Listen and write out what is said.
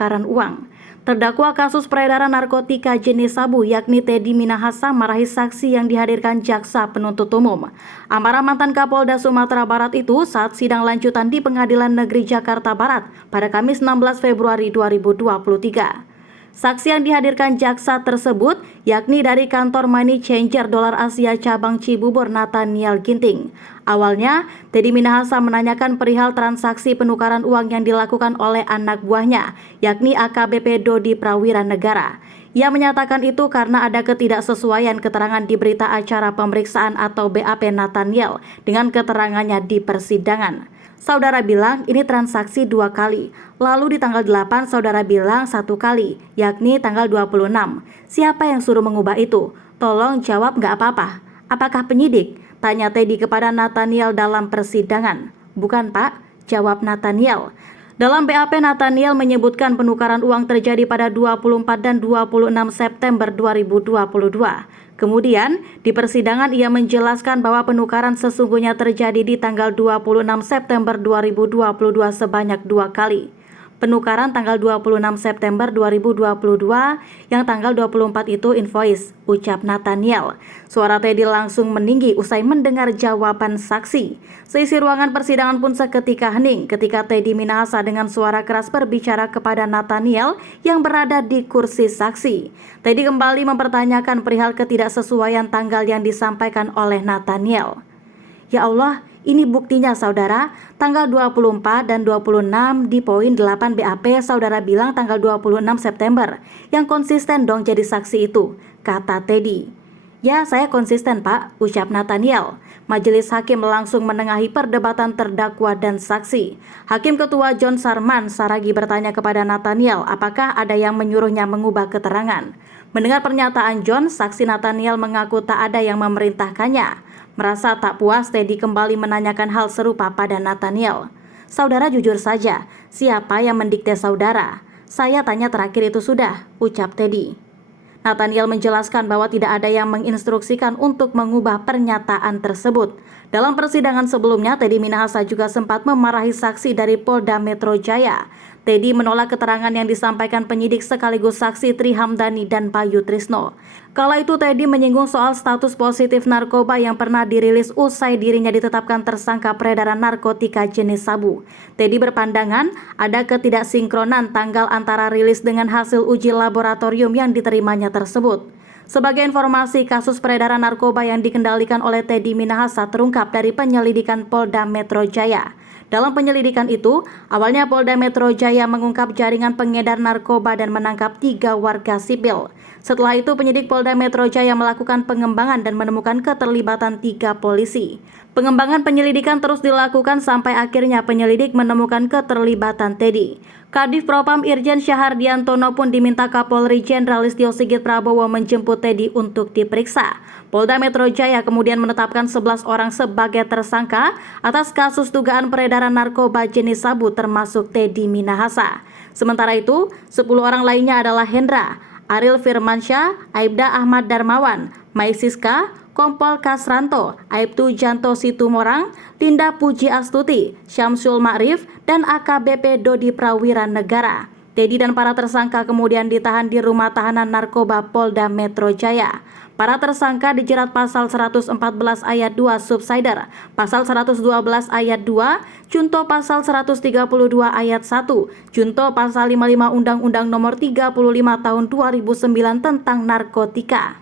penukaran uang. Terdakwa kasus peredaran narkotika jenis sabu yakni Teddy Minahasa marahi saksi yang dihadirkan jaksa penuntut umum. Amarah mantan Kapolda Sumatera Barat itu saat sidang lanjutan di Pengadilan Negeri Jakarta Barat pada Kamis 16 Februari 2023. Saksi yang dihadirkan jaksa tersebut yakni dari kantor Money Changer Dolar Asia cabang Cibubur Nathaniel Ginting. Awalnya, Teddy Minahasa menanyakan perihal transaksi penukaran uang yang dilakukan oleh anak buahnya, yakni AKBP Dodi Prawira Negara. Ia menyatakan itu karena ada ketidaksesuaian keterangan di berita acara pemeriksaan atau BAP Nathaniel dengan keterangannya di persidangan. Saudara bilang ini transaksi 2 kali, lalu di tanggal 8 saudara bilang 1 kali, yakni tanggal 26. Siapa yang suruh mengubah itu? Tolong jawab nggak apa-apa. Apakah penyidik? Tanya Teddy kepada Nathaniel dalam persidangan. Bukan Pak, jawab Nathaniel. Dalam BAP Nathaniel menyebutkan penukaran uang terjadi pada 24 dan 26 September 2022. Kemudian, di persidangan ia menjelaskan bahwa penukaran sesungguhnya terjadi di tanggal 26 September 2022 sebanyak 2 kali. Penukaran tanggal 26 September 2022 yang tanggal 24 itu invoice, ucap Nathaniel. Suara Teddy langsung meninggi usai mendengar jawaban saksi. Seisi ruangan persidangan pun seketika hening ketika Teddy Minahasa dengan suara keras berbicara kepada Nathaniel yang berada di kursi saksi. Teddy kembali mempertanyakan perihal ketidaksesuaian tanggal yang disampaikan oleh Nathaniel. Ya Allah, ini buktinya saudara, tanggal 24 dan 26 di poin 8 BAP saudara bilang tanggal 26 September. Yang konsisten dong jadi saksi itu, kata Teddy. Ya saya konsisten Pak, ucap Nathaniel. Majelis hakim langsung menengahi perdebatan terdakwa dan saksi. Hakim Ketua John Sarman Saragi bertanya kepada Nathaniel apakah ada yang menyuruhnya mengubah keterangan. Mendengar pernyataan John, saksi Nathaniel mengaku tak ada yang memerintahkannya. Merasa tak puas, Teddy kembali menanyakan hal serupa pada Nathaniel. Saudara jujur saja, siapa yang mendikte saudara? Saya tanya terakhir itu sudah, ucap Teddy. Nathaniel menjelaskan bahwa tidak ada yang menginstruksikan untuk mengubah pernyataan tersebut. Dalam persidangan sebelumnya, Teddy Minahasa juga sempat memarahi saksi dari Polda Metro Jaya. Teddy menolak keterangan yang disampaikan penyidik sekaligus saksi Tri Hamdani dan Bayu Trisno. Kala itu Teddy menyinggung soal status positif narkoba yang pernah dirilis usai dirinya ditetapkan tersangka peredaran narkotika jenis sabu. Teddy berpandangan ada ketidaksinkronan tanggal antara rilis dengan hasil uji laboratorium yang diterimanya tersebut. Sebagai informasi, kasus peredaran narkoba yang dikendalikan oleh Teddy Minahasa terungkap dari penyelidikan Polda Metro Jaya. Dalam penyelidikan itu, awalnya Polda Metro Jaya mengungkap jaringan pengedar narkoba dan menangkap 3 warga sipil. Setelah itu, penyidik Polda Metro Jaya melakukan pengembangan dan menemukan keterlibatan 3 polisi. Pengembangan penyelidikan terus dilakukan sampai akhirnya penyelidik menemukan keterlibatan Teddy. Kadif Propam Irjen Syahardiantono pun diminta Kapolri Jenderal Listio Sigit Prabowo menjemput Teddy untuk diperiksa. Polda Metro Jaya kemudian menetapkan 11 orang sebagai tersangka atas kasus dugaan peredaran narkoba jenis sabu termasuk Teddy Minahasa. Sementara itu, 10 orang lainnya adalah Hendra, Ariel Firmansyah, Aibda Ahmad Darmawan, Mai Siska, Kompol Kasranto, Aibtu Janto Situmorang, Linda Puji Astuti, Syamsul Ma'rif, dan AKBP Dodi Prawira Negara. Teddy dan para tersangka kemudian ditahan di rumah tahanan narkoba Polda Metro Jaya. Para tersangka dijerat pasal 114 ayat 2 subsider, pasal 112 ayat 2, junto pasal 132 ayat 1, junto pasal 55 Undang-Undang Nomor 35 Tahun 2009 tentang narkotika.